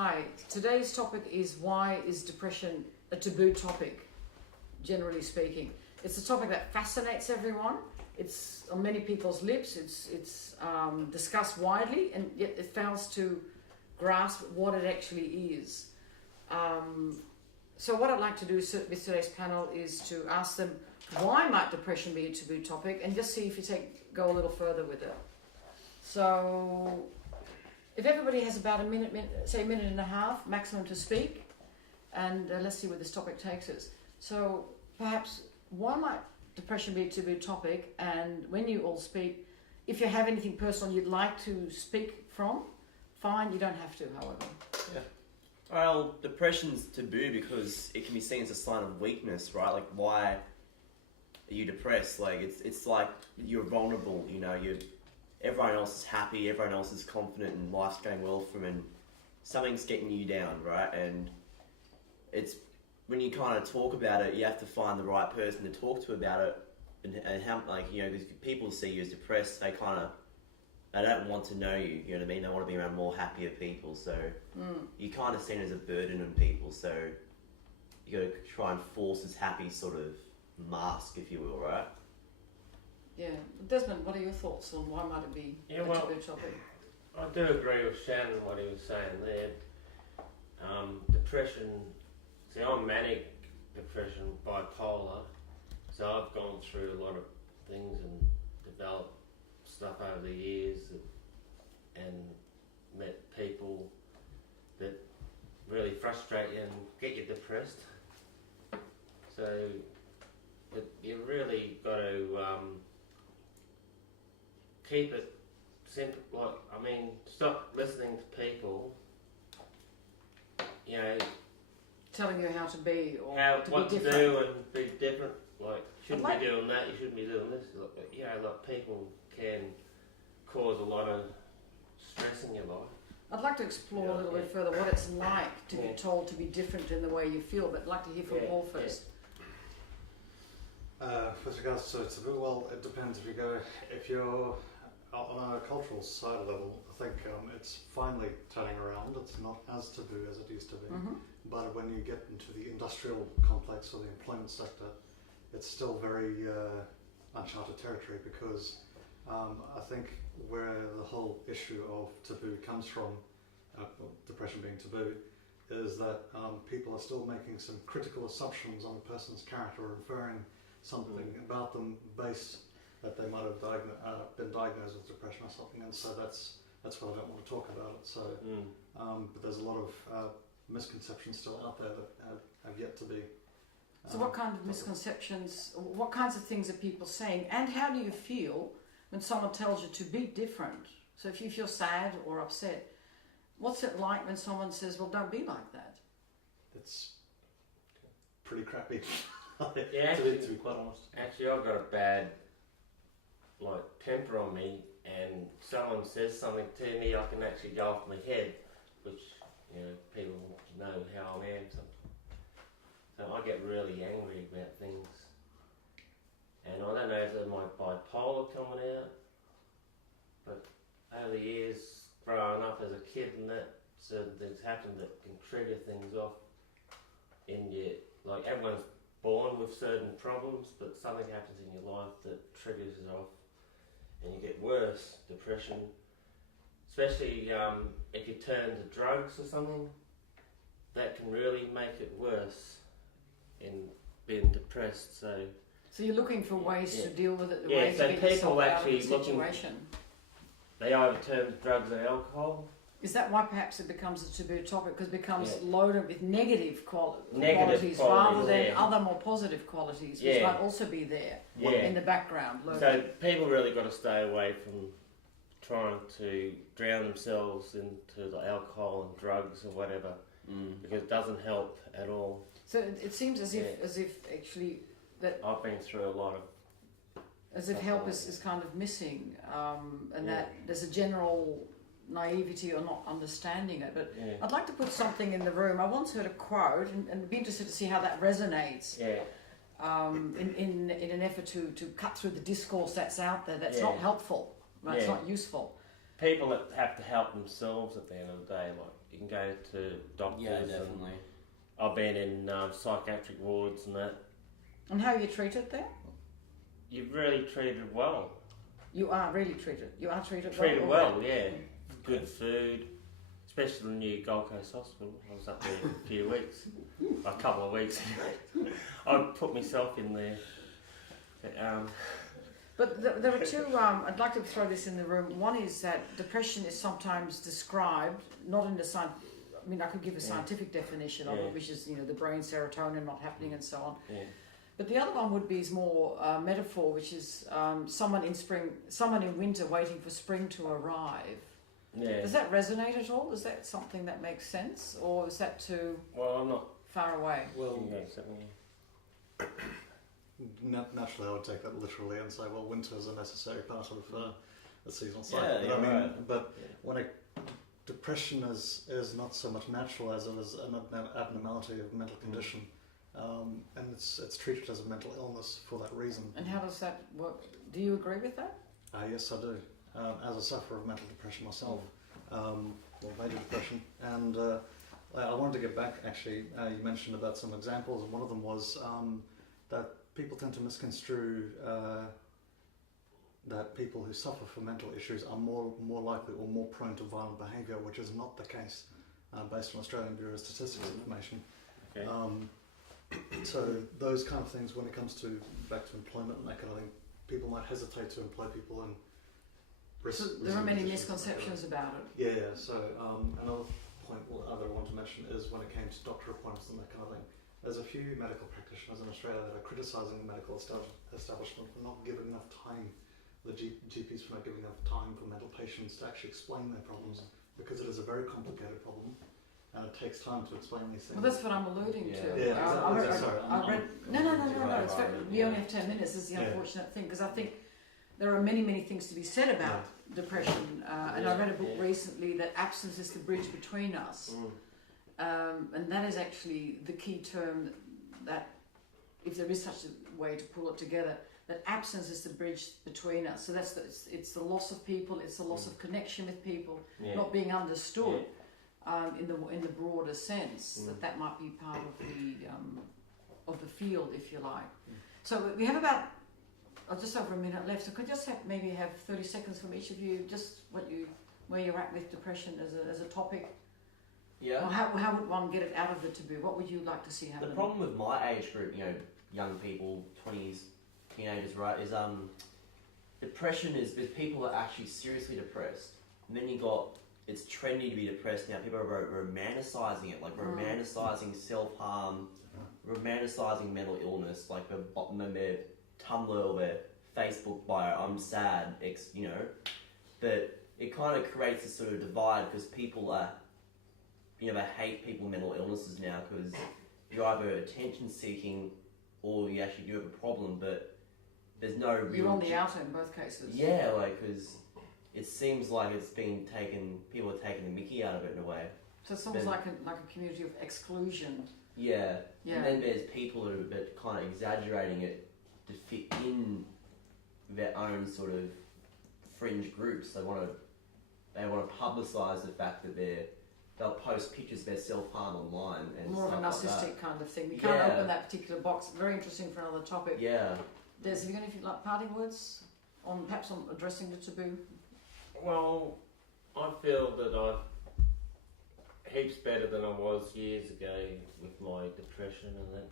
Hi, today's topic is why is depression a taboo topic, generally speaking. It's a topic that fascinates everyone. It's on many people's lips. It's discussed widely, and yet it fails to grasp what it actually is. So what I'd like to do with today's panel is to ask them why might depression be a taboo topic, and just see if you go a little further with it. So if everybody has about a minute and a half maximum to speak, and let's see where this topic takes us. So perhaps why might depression be a taboo topic, and when you all speak, if you have anything personal you'd like to speak from, fine, you don't have to, however. Yeah. Well, depression's taboo because it can be seen as a sign of weakness, right? Like, why are you depressed? Like, it's like you're vulnerable, you know, everyone else is happy, everyone else is confident and life's going well for them, and something's getting you down, right? And it's when you kind of talk about it, you have to find the right person to talk to about it, and how, like, you know, because people see you as depressed, they don't want to know you, you know what I mean? They want to be around more happier people, so you kind of seen it as a burden on people, so you got to try and force this happy sort of mask, if you will, right? Yeah. Desmond, what are your thoughts on why might it be a taboo topic? I do agree with Shannon what he was saying there. Depression, see, I'm manic depression, bipolar, so I've gone through a lot of things and developed stuff over the years and met people that really frustrate you and get you depressed. So you really got to keep it simple. Like, I mean, stop listening to people. You know, Telling you how to be or what be to different. do and be different. Like, shouldn't be doing that. You shouldn't be doing this. Like, you know, like, people can cause a lot of stress in your life. I'd like to explore a little bit further what it's like to be told to be different in the way you feel, but I'd like to hear from Paul first. With regards to taboo, well, it depends. If you're on a cultural side level, I think it's finally turning around. It's not as taboo as it used to be. Mm-hmm. But when you get into the industrial complex or the employment sector, it's still very uncharted territory, because I think where the whole issue of taboo comes from, depression being taboo, is that people are still making some critical assumptions on a person's character, or inferring something about them based that they might have been diagnosed with depression or something, and so that's what I don't want to talk about it. So, but there's a lot of misconceptions still out there that have yet to be. So what kind of misconceptions, what kinds of things are people saying, and how do you feel when someone tells you to be different? So if you feel sad or upset, what's it like when someone says, well, don't be like that? It's pretty crappy, Yeah, to be quite honest. Actually, I've got a bad temper on me, and someone says something to me, I can actually go off my head, which, you know, people know how I am. So I get really angry about things, and I don't know if it's my bipolar coming out, but over the years, growing up as a kid and that, certain things happen that can trigger things off in you. Like, everyone's born with certain problems, but something happens in your life that triggers it off, and you get worse, depression, especially if you turn to drugs or something, that can really make it worse in being depressed. So you're looking for ways to deal with it, Yeah, ways so to get people yourself out of actually the looking- situation. they either turn to drugs or alcohol. Is that why perhaps it becomes a taboo topic? Because it becomes Yeah. loaded with negative qualities Qualities, rather than yeah. other more positive qualities, which Yeah. might also be there Yeah. in the background. Loaded. So people really got to stay away from trying to drown themselves into the alcohol and drugs or whatever, because it doesn't help at all. So it seems as if actually that I've been through a lot of as if help is kind of missing, and that there's a general naivety or not understanding it. But I'd like to put something in the room. I once heard a quote, and be interested to see how that resonates. Yeah. In an effort to cut through the discourse that's out there that's not helpful, right? It's not useful. People that have to help themselves at the end of the day, like you can go to doctors. Yeah, and definitely. I've been in psychiatric wards and that. And how are you treated there? You're really treated well. You are really treated. You are treated Treated well. well, yeah. Good food, especially the new Gold Coast Hospital. I was up there for a few weeks, a couple of weeks. I put myself in there. But there are two, I'd like to throw this in the room. One is that depression is sometimes described, not in the science, I mean, I could give a scientific definition of it, which is, the brain serotonin not happening and so on. Yeah. But the other one would be is more metaphor, which is someone in winter waiting for spring to arrive. Yeah. Does that resonate at all? Is that something that makes sense? Or is that too Well, I'm not. far away? Well, naturally, I would take that literally and say, well, winter is a necessary part of the seasonal cycle. Yeah, but you're right. But when depression is not so much natural as it is an abnormality of mental condition, and it's treated as a mental illness for that reason. And how does that work? Do you agree with that? Yes, I do. As a sufferer of mental depression myself, or major depression, and I wanted to get back. Actually, you mentioned about some examples, and one of them was that people tend to misconstrue that people who suffer from mental issues are more likely or more prone to violent behaviour, which is not the case based on Australian Bureau of Statistics information. Okay. So those kind of things, when it comes to back to employment and that kind of thing, people might hesitate to employ people and So there are many misconceptions about it. Yeah. So another point I want to mention is when it came to doctor appointments and that kind of thing. There's a few medical practitioners in Australia that are criticising the medical establishment for not giving enough time, the GPs for not giving enough time for mental patients to actually explain their problems, because it is a very complicated problem and it takes time to explain these things. Well, that's what I'm alluding to. Yeah, I read. No. It's we only have 10 minutes. This is the unfortunate thing, because I think there are many things to be said about depression. And I read a book recently that absence is the bridge between us. And that is actually the key term, that if there is such a way to pull it together, that absence is the bridge between us. So it's the loss of people, it's the loss of connection with people, not being understood in the broader sense. That might be part of the field, if you like. So we have about just over a minute left. So could I just maybe have 30 seconds from each of you, just where you're at with depression as a topic. Yeah. Or how would one get it out of the taboo? What would you like to see happen? The problem with my age group, young people, 20s, teenagers, right, is depression is there's people that are actually seriously depressed. And then it's trendy to be depressed now. People are romanticising it, like romanticising self-harm, romanticising mental illness, like their Tumblr or their Facebook bio, I'm sad, But it kind of creates this sort of divide, because people are, they hate people with mental illnesses now, because you're either attention seeking or you actually do have a problem, but there's no real... You're on the outer in both cases. Yeah, because it seems like people are taking the mickey out of it in a way. So it's almost like a community of exclusion. Yeah. And then there's people who are kind of exaggerating it to fit in their own sort of fringe groups. They want to publicise the fact that they'll post pictures of their self-harm online. And more of a narcissistic like kind of thing. We can't open that particular box. Very interesting for another topic. Yeah. Des, have you got anything like parting words on addressing the taboo? Well, I feel that I'm heaps better than I was years ago with my depression and that.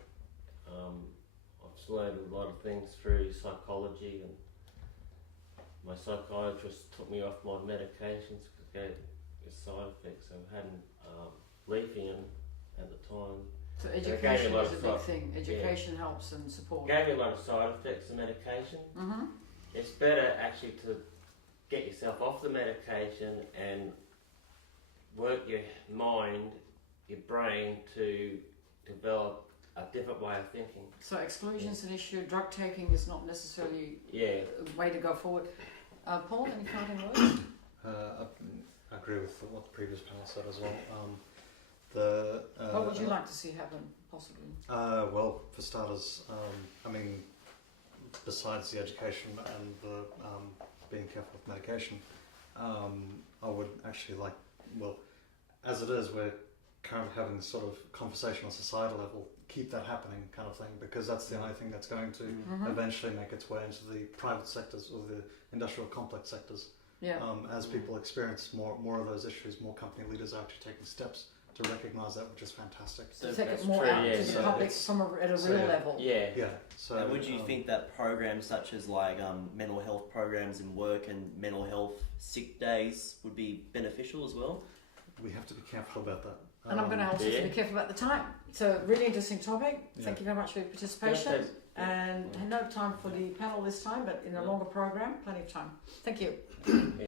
I've learned a lot of things through psychology, and my psychiatrist took me off my medications because it gave side effects. I hadn't lithium at the time. So education is a big thing. Education helps and support. Gave me a lot of side effects of medication. It's better actually to get yourself off the medication and work your mind, your brain, to develop a different way of thinking. So exclusion's an issue. Drug taking is not necessarily a way to go forward. Paul, any parting words? I agree with what the previous panel said as well. What would you like to see happen, possibly? Well, for starters, besides the education and the being careful with medication, I would actually as it is, we're currently having this sort of conversation on societal level. Keep that happening, kind of thing, because that's the only thing that's going to eventually make its way into the private sectors or the industrial complex sectors. Yeah. As people experience more of those issues, more company leaders are actually taking steps to recognise that, which is fantastic. To take That's it more true, out yeah, to the so public it's- at a so real yeah. level. Yeah. Yeah. So And would you think that programs such as like mental health programs in work and mental health sick days would be beneficial as well? we have to be careful about that? And I'm going to also Yeah. be careful about the time. So, really interesting topic. Thank Yeah. you very much for your participation. And no time for the panel this time, but in a longer program, plenty of time. Thank you. Yeah.